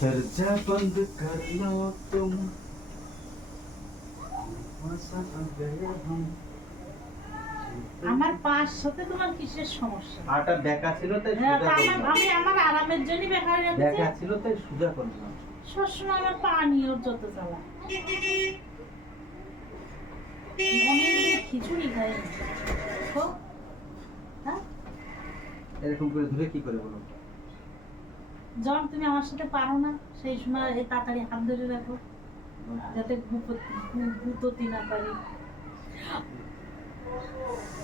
दरजा बंद कर लो तुम मसा आ गए हम আমার পাশ সাথে তোমার কিসের সমস্যা? আটা বেঁকা ছিল তাই হ্যাঁ, সোজা করলাম। আমি আমার আরামের জন্য বেকার রেখেছি। বেঁকা ছিল তাই সোজা করলাম। সবসময় আমার পা নিয়ে ওর যত চালা। অনেকদিন খিচুড়ি খাই। তো হ্যাঁ, এরকম করে ধরে কি করে বলো? যখন তুমি আমার সাথে পারো না সেই সময় এই তাড়াতাড়ি হাত ধরে রাখো যাতে গুতোতি না পারি।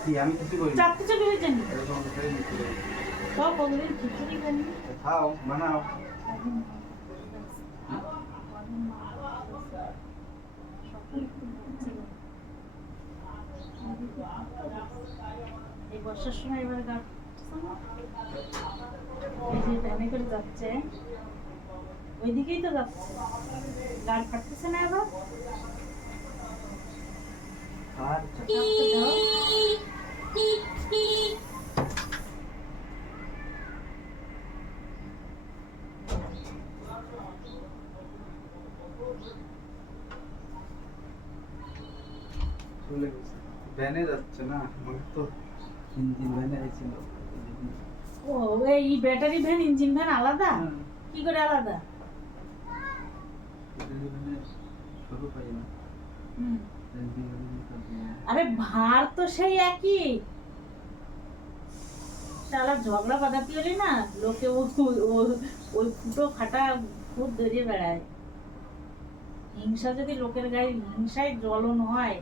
কি আমি কিছু করি না। চাপ কিছু করে জানি এরকম করে নিতে হবে। সব বললেন খিচুড়ি খাই। খাও বানাও। এই বর্ষার সময় এবার গাছ এই যে ভ্যানে করে যাচ্ছে ওইদিকেই তো যাচ্ছে, গাড় কাটতেছে না এবার। আর চলে গেছে ভ্যানে যাচ্ছে না, আমার তো ইঞ্জিন ভ্যানে আইছিল। ও এই ব্যাটারি ভ্যান ইঞ্জিন ভ্যান আলাদা? কি করে আলাদা? শুরু পাই না। আরে ভার তো সেই একই, শালা ঝগড়া বাঁধাতে হলে না লোকে ওই ফুটো ফাটা খুব দড়িয়ে বেড়ায়। হিংসা যদি লোকের গায়ে হিংসায় জ্বলন হয়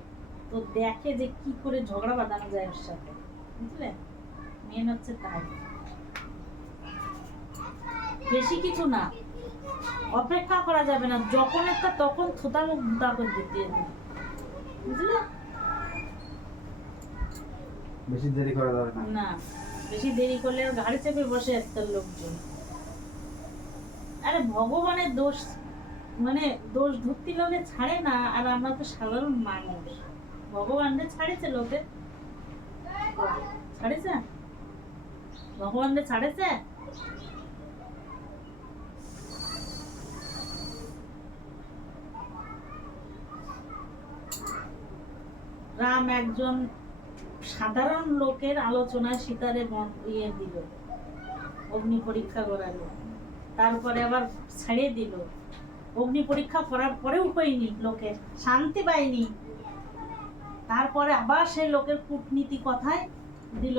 তো দেখে যে কি করে ঝগড়া বাঁধানো যায় ওর সাথে, বুঝলে? মেন হচ্ছে তাই, বেশি কিছু না, অপেক্ষা করা যাবে না, যখন একটা তখন থুতা মুখ ভুতা করে দিতে হবে, বুঝলে? বেশি দেরি করা যাবে না। না, বেশি দেরি করলে গাড়ি চেপে বসে একটা লোকজন। আরে ভগবানের দোষ, মানে দোষ ধরতে লোকে ছাড়ে না, আর আমরা তো সাধারণ মানুষ। ভগবানকে ছাড়েছে লোকে? ছাড়েছে? ভগবানকে ছাড়েছে? রাম একজন সাধারণ লোকের আলোচনায় সীতারে ইয়ে দিল, অগ্নি পরীক্ষা করালো, তারপরে আবার ছেড়ে দিল। অগ্নি পরীক্ষা করার পরেও পাইনি, লোকের শান্তি পায়নি, তারপরে আবার সেই লোকের কূটনীতি কথায় দিল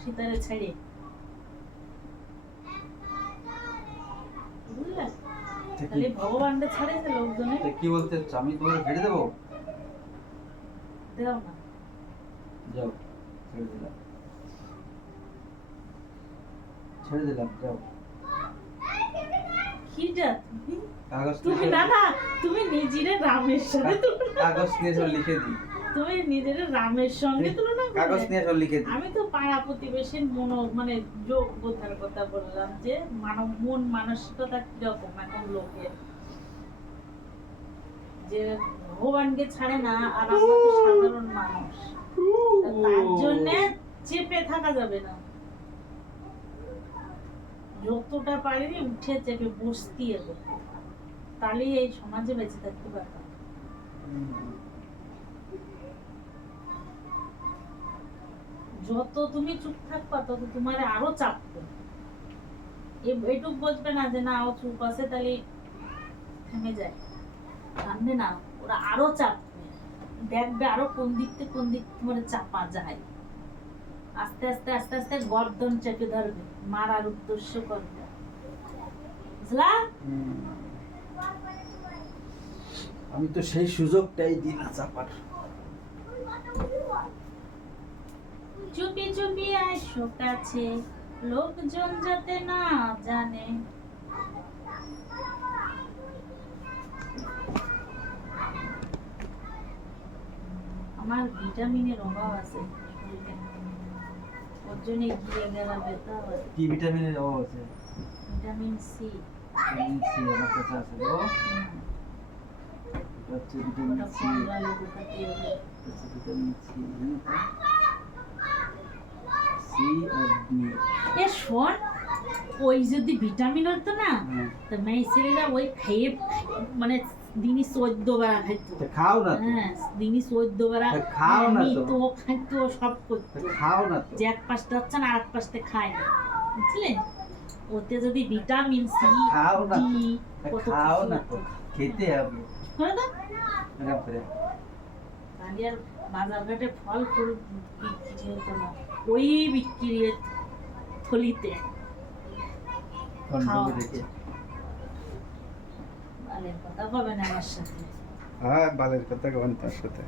সীতারে ছেড়ে, বুঝলে? তাহলে ভগবানকে ছাড়েছে লোকজনে। কি বলতে আমি তোমাকে ছেড়ে দেবো? দেও না, যাও, ছেড়ে দিলাম, ছেড়ে দিলাম, যাও। কি যা কাগজ তুমি, না না, তুমি নিজেরে রামের সাথে তুলনা, কাগজ নিয়ে সব লিখে দিই। তুমি নিজেরে রামের সঙ্গে তুলনা করলে? কাগজ নিয়ে সব লিখে দিই। আমি তো পাড়া প্রতিবেশীর মানে যোগ্যতার কথা বললাম, যে মানব মন মানসিকতা কিরকম এখন লোকের, যে ভগবানকে ছাড়ে না, আর আমরা তো সাধারণ মানুষ, তার জন্য চেপে থাকা যাবে না, যতটা পারি উঠে চেপে বসতে হবে, তাহলে এই সমাজে বেঁচে থাকতে পারতাম। যত তুমি চুপ থাকবা তত তোমার আরো চাপবে, এটুক বুঝবে না যে না ও চুপ আছে তাহলে থেমে যায়, জানবে না, ওরা আরো চাপবে, দেখবে আরো কোন দিক থেকে কোন দিক তোমার চাপা যায়, আস্তে আস্তে আস্তে আস্তে গর্দন চেপে ধরবে, মারার উদ্দেশ্য করবে, বুঝলা? আমি তো সেই সুযোগটাই দিই না চাপার। চুপি চুপি আইসো কাছে, লোকজন যাতে না জানে। আমার ভিটামিনের অভাব আছে, ওর জন্য গিয়ে গেলাম ব্যথা হয়। কি ভিটামিনের অভাব আছে? Vitamin C. ভিটামিন সি আমার কাছে আছে গো। এটা হচ্ছে ভিটামিন সি। হচ্ছে ভিটামিন সি, জানো তো? সি আর ডি। এ শোন, ওই যদি ভিটামিন হতো না, হ্যাঁ। তো মেয়ে ছেলেরা ওই খেয়ে মানে দিনই 14 বেলা খাইতো। তো খাও না তো, হ্যাঁ, দিনই 14 বেলা তা খাও না তো। নিত, খাইতো, সব করতো। তো খাও না তো। যে এক পাশটা হচ্ছে না, আর এক পাশটা খায় না, বুঝলেন? ওতে যদি ভিটামিন সি, খাও না তো। ডি, তা কত খাও কিছু না তো, হতো। খেতে হবে করে দাও। এরকম করে। কালিয়ার বাজারঘাটে ফল ফুল বিক্রি হতো না, ওই বিক্রি হতো থলিতে। বন্ধ করেছে। বালের কথা পাবেন আমার সাথে। হ্যাঁ, বালের কথা কন তার সাথে।